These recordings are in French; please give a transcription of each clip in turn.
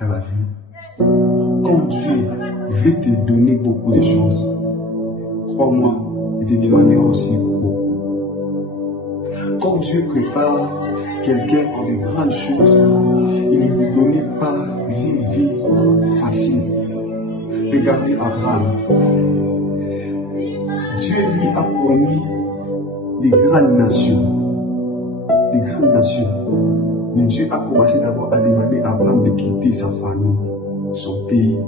dans la vie, quand Dieu veut te donner beaucoup de choses, crois-moi, il te demandera aussi beaucoup. Quand Dieu prépare quelqu'un en de grandes choses, il ne lui donne pas une vie facile. Regardez Abraham. Dieu lui a promis des grandes nations. Des grandes nations. Mais Dieu a commencé d'abord à demander à Abraham de quitter sa famille, son pays.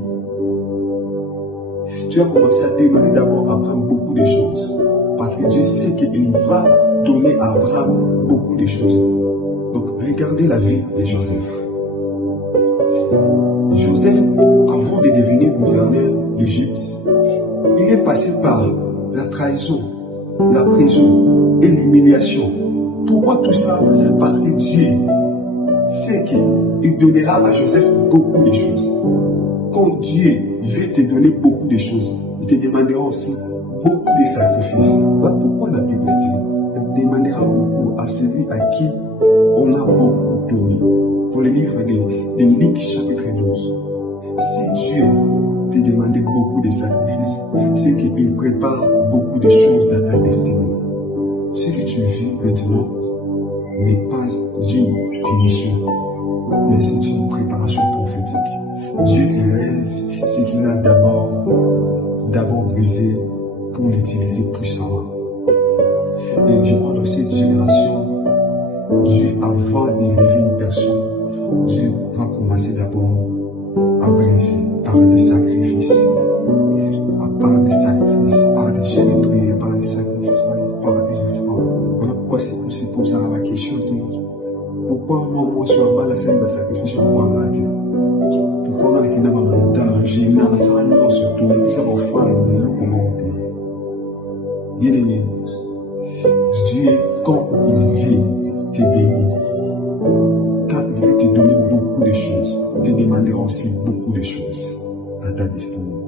Dieu a commencé à demander d'abord à Abraham beaucoup de choses. Parce que Dieu sait qu'il va donner à Abraham beaucoup de choses. Donc, regardez la vie de Joseph. Joseph, avant de devenir gouverneur d'Égypte, il est passé par la trahison, la prison et l'humiliation. Pourquoi tout ça? Parce que Dieu sait qu'il donnera à Joseph beaucoup de choses. Quand Dieu veut te donner beaucoup de choses, il te demandera aussi beaucoup de sacrifices. Voilà pourquoi la Bible dit, il demandera beaucoup à celui à qui on a beaucoup donné. Pour le livre de Luc chapitre 12. Si Dieu te demande beaucoup de sacrifices, c'est qu'il prépare beaucoup de choses dans ta destinée. Ce que tu vis maintenant n'est pas une punition, mais c'est une préparation prophétique. Dieu élève ce qu'il a d'abord brisé pour l'utiliser puissamment. Et je crois que dans cette génération, Dieu, avant d'élever une personne, Dieu va commencer d'abord à briser par des sacrifices, par des sacrifices, par des jeûnes de prière, par des sacrifices, par des offrandes. Voilà pourquoi c'est pour ça la question. Pourquoi moi je suis en bas la scène de sacrifice sur moi à matin? Pourquoi on a qui n'a pas montant, j'ai n'a pas ça, non, surtout, et ça va faire le monter. Bien aimé, Dieu, quand il veut te bénir, quand il veut te donner beaucoup de choses, il te demandera aussi beaucoup de choses à ta destinée.